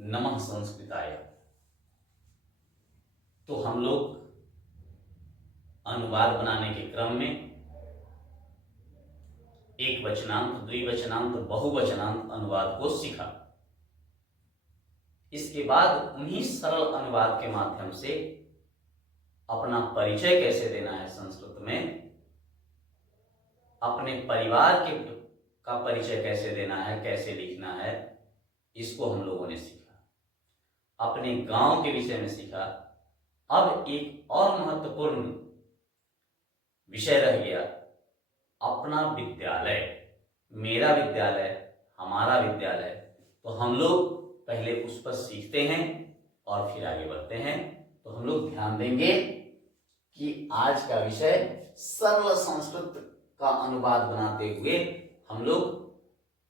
नमः संस्कृताय। तो हम लोग अनुवाद बनाने के क्रम में एक वचनांत, द्विवचनांत, बहुवचनांत अनुवाद को सीखा। इसके बाद उन्हीं सरल अनुवाद के माध्यम से अपना परिचय कैसे देना है संस्कृत में, अपने परिवार के का परिचय कैसे देना है, कैसे लिखना है, इसको हम लोगों ने सीखा। अपने गांव के विषय में सीखा। अब एक और महत्वपूर्ण विषय रह गया, अपना विद्यालय, मेरा विद्यालय, हमारा विद्यालय। तो हम लोग पहले उस पर सीखते हैं और फिर आगे बढ़ते हैं। तो हम लोग ध्यान देंगे कि आज का विषय सरल संस्कृत का अनुवाद बनाते हुए हम लोग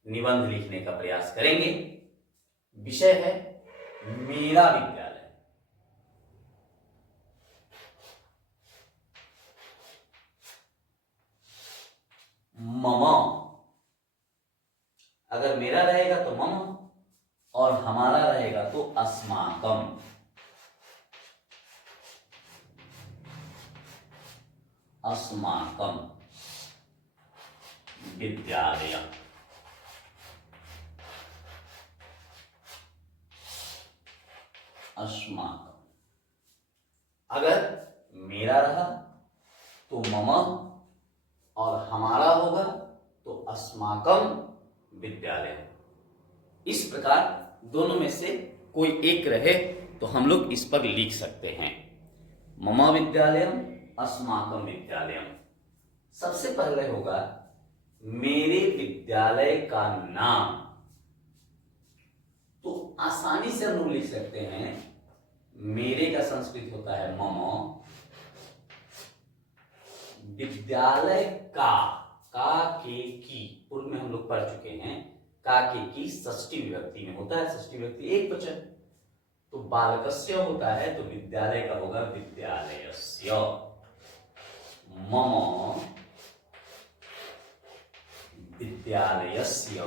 निबंध लिखने का प्रयास करेंगे। विषय है मेरा विद्यालय। मम, अगर मेरा रहेगा तो मम और हमारा रहेगा तो अस्माकम। अस्माकम विद्यालय। अस्माकम, अगर मेरा रहा तो मम और हमारा होगा तो अस्माकम विद्यालय। इस प्रकार दोनों में से कोई एक रहे तो हम लोग इस पर लिख सकते हैं, मम विद्यालयम, अस्माकम विद्यालयम। सबसे पहले होगा मेरे विद्यालय का नाम। तो आसानी से हम लोग लिख सकते हैं, मेरे का संस्कृत होता है मम, विद्यालय का के की, पूर्व में हम लोग पढ़ चुके हैं, का के की षष्ठी विभक्ति में होता है। षष्ठी विभक्ति एक वचन, तो बालकस्य होता है तो विद्यालय का होगा विद्यालयस्य। मम विद्यालयस्य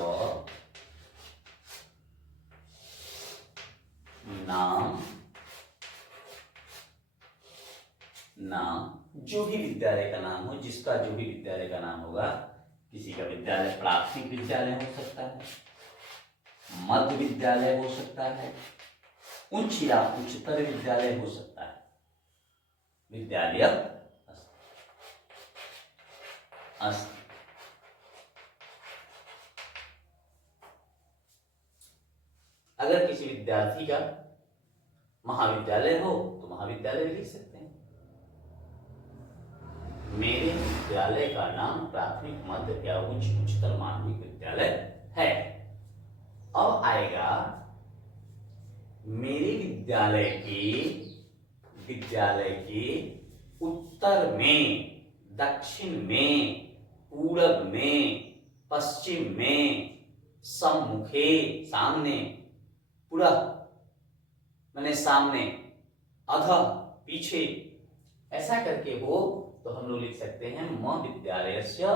नाम, जो भी विद्यालय का नाम हो, जिसका जो भी विद्यालय का नाम होगा, किसी का विद्यालय प्राथमिक विद्यालय हो सकता है, मध्य विद्यालय हो सकता है, उच्च या उच्चतर विद्यालय हो सकता है। विद्यालय अस्ति। अगर किसी विद्यार्थी का महाविद्यालय हो तो महाविद्यालय लिख सकते हैं। मेरे विद्यालय का नाम प्राथमिक, मध्य या उच्चतर माध्यमिक विद्यालय है। अब आएगा मेरे विद्यालय के उत्तर में, दक्षिण में, पूरब में, पश्चिम में, सम्मुखे सामने, पुरः माने सामने, अधः पीछे, ऐसा करके हो तो हम लोग लिख सकते हैं म विद्यालयस्य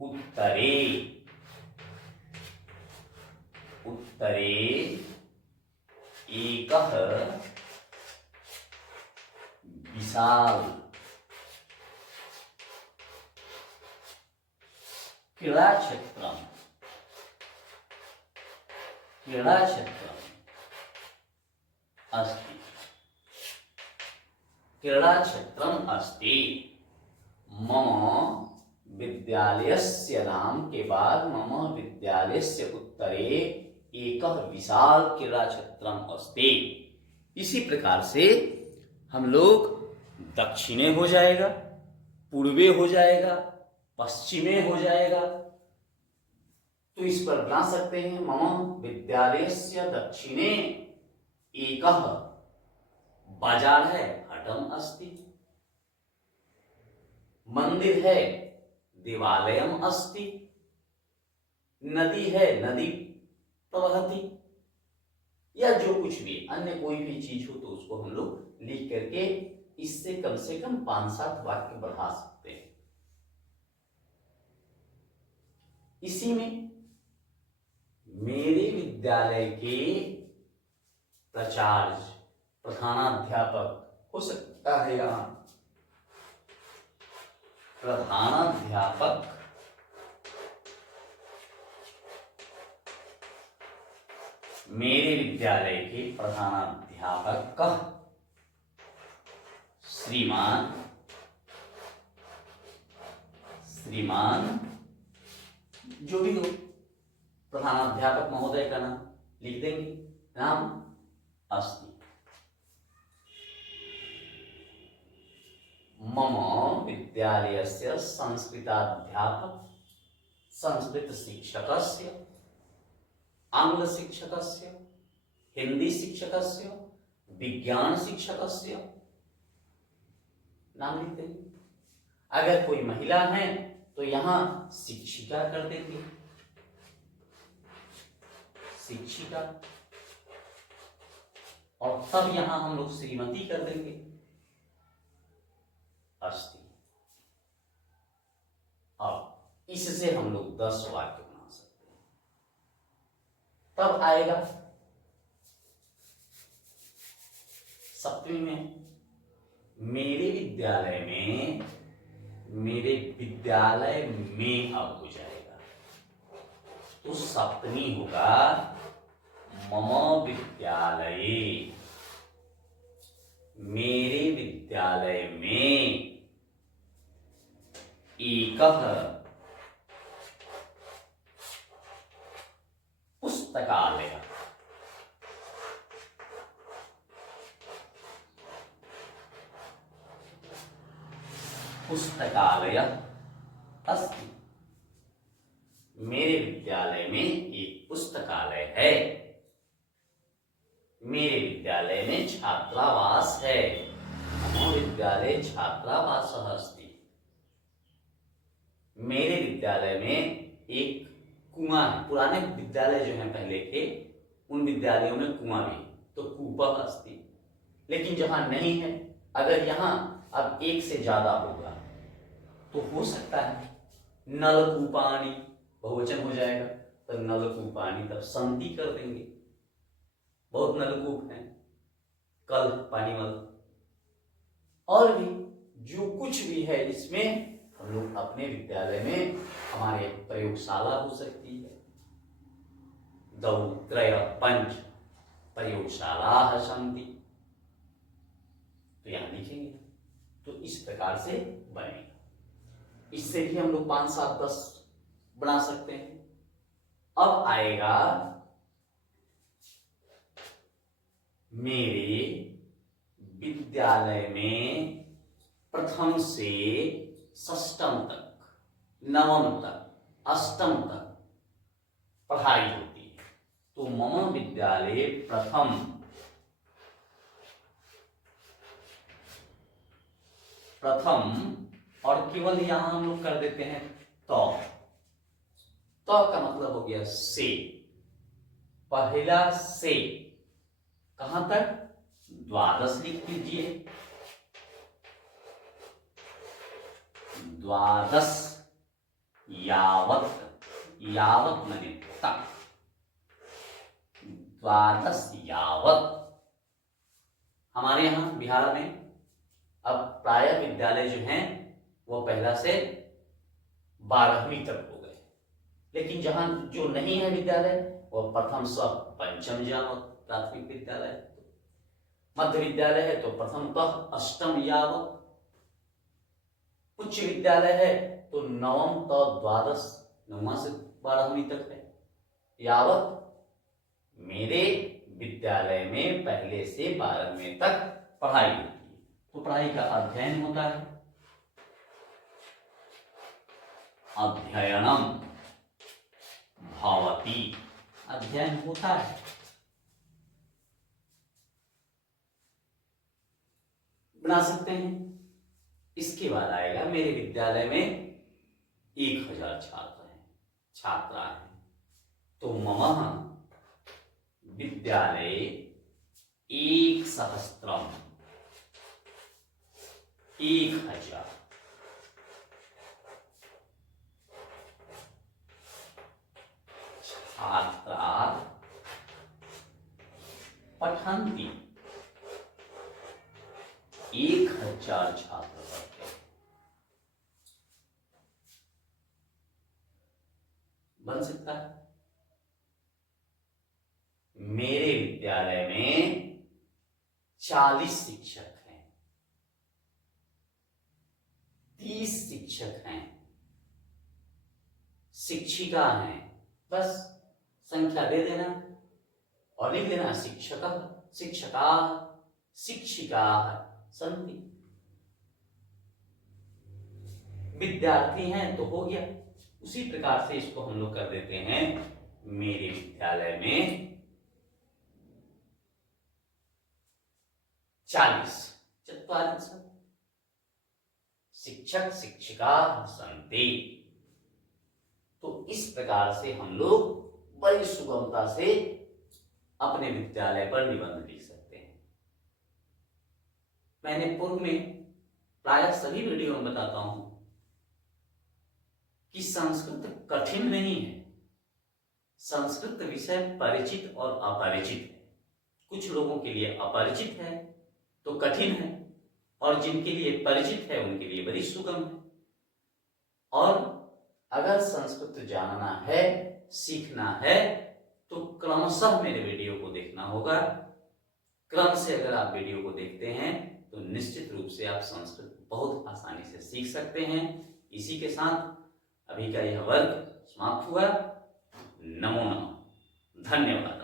उत्तरे, उत्तरे एकः विशाल क्रीडाक्षेत्रम् अस्ति। क्रीडाक्षेत्रम् अस्ति। मम विद्यालयस्य नाम के बाद मम विद्यालयस्य उत्तरे एकः विशाल क्रीडाक्षेत्रम् अस्ति। इसी प्रकार से हम लोग दक्षिणे हो जाएगा, पूर्वे हो जाएगा, पश्चिमे हो जाएगा। तो इस पर बना सकते हैं, मम विद्यालयस्य दक्षिणे एकः बाजार है, हटम अस्ति। मंदिर है, देवालयम अस्ति। नदी है, नदी प्रवहति। या जो कुछ भी अन्य कोई भी चीज हो तो उसको हम लोग लिख करके इससे कम से कम 5-7 वाक्य बढ़ा सकते हैं। इसी में मेरे विद्यालय के प्राचार्य, प्रधानाध्यापक हो सकता है यहाँ प्रधानाध्यापक, मेरे विद्यालय के प्रधानाध्यापक श्रीमान, जो भी हो, प्रधानाध्यापक महोदय का नाम लिख देंगे, नाम अस्ति। मम विद्यालयस्य संस्कृताध्यापक, संस्कृत शिक्षकस्य, आंग्ल शिक्षकस्य, हिंदी शिक्षकस्य, विज्ञान शिक्षकस्य नाम लिख देंगे। अगर कोई महिला है तो यहां शिक्षिका कर देंगे, शिक्षिका, और तब यहां हम लोग श्रीमती कर देंगे, अस्ति। अब इससे हम लोग 10 वाक्य बना सकते हैं। तब आएगा सप्तमी में, मेरे विद्यालय में, मेरे विद्यालय में अब हो जाएगा तो सप्तमी होगा मम विद्यालये, मेरे विद्यालय में एकः पुस्तकालय, पुस्तकालय अस्ति। मेरे विद्यालय में एक पुस्तकालय है, मेरे विद्यालय में छात्रावास है, मम विद्यालय छात्रावासः अस्ति। मेरे विद्यालय में एक कुआं है, पुराने विद्यालय जो हैं पहले के, उन विद्यालयों में कुआं भी, तो कूपः अस्ति। लेकिन जहां नहीं है, अगर यहां अब एक से ज्यादा होगा तो हो सकता है नलकूपानि, बहुवचन हो जाएगा, तो नलकूपानि, तब संति कर देंगे। बहुत नलकूप हैं, कल, पानी वाला, और भी जो कुछ भी है इसमें हम लोग अपने विद्यालय में, हमारे प्रयोगशाला हो सकती है, 2 3 5 प्रयोगशालाः सन्ति, तो यहां लिखेंगे। तो इस प्रकार से बनेगा। इससे भी हम लोग 5 7 10 बना सकते हैं। अब आएगा मेरे विद्यालय में प्रथम से षष्ठम तक, नवम तक, अष्टम तक पढ़ाई होती है, तो मम विद्यालय प्रथम, प्रथम, और केवल यहां हम लोग कर देते हैं तो का मतलब हो गया से, पहला से कहां तक, द्वादश लिख दीजिए, द्वादश यावत, यावत माने तक, द्वादश यावत। हमारे यहां बिहार में अब प्राय विद्यालय जो हैं वो पहला से 12वीं तक हो गए, लेकिन जहां जो नहीं है विद्यालय वो प्रथम से पंचम यावत प्राथमिक विद्यालय, मध्य विद्यालय है तो प्रथम तक अष्टम यावत, उच्च विद्यालय है तो नवम तो द्वादश, 9वां से 12वीं तक है। यावत मेरे विद्यालय में पहले से 12वीं तक पढ़ाई होती है, तो पढ़ाई का अध्ययन होता है, अध्ययनम भवति, अध्ययन होता है। बना सकते हैं। इसके बाद आएगा मेरे विद्यालय में 1000 छात्र हैं, छात्रा हैं, तो मम विद्यालय 1,000 1000 छात्रा पठन्ति 1000 छात्र पढ़ते हैं। बन सकता है। मेरे विद्यालय में 40 शिक्षक हैं, 30 शिक्षक हैं, शिक्षिका हैं। बस संख्या दे देना और लिख देना शिक्षक, शिक्षका, शिक्षिका सन्ति। विद्यार्थी हैं तो हो गया। उसी प्रकार से इसको हम लोग कर देते हैं, मेरे विद्यालय में 40 शिक्षक शिक्षिका सन्ति। तो इस प्रकार से हम लोग बड़ी सुगमता से अपने विद्यालय पर निबंध लिख सकते हैं। मैंने पूर्व में प्रायः सभी वीडियो में बताता हूं कि संस्कृत कठिन नहीं है। संस्कृत विषय परिचित और अपरिचित है। कुछ लोगों के लिए अपरिचित है तो कठिन है, और जिनके लिए परिचित है उनके लिए बड़ी सुगम है। और अगर संस्कृत जानना है, सीखना है, तो क्रमशः मेरे वीडियो को देखना होगा। क्रम से अगर आप वीडियो को देखते हैं तो निश्चित रूप से आप संस्कृत बहुत आसानी से सीख सकते हैं। इसी के साथ अभी का यह वर्ग समाप्त हुआ। नमो नमः। धन्यवाद।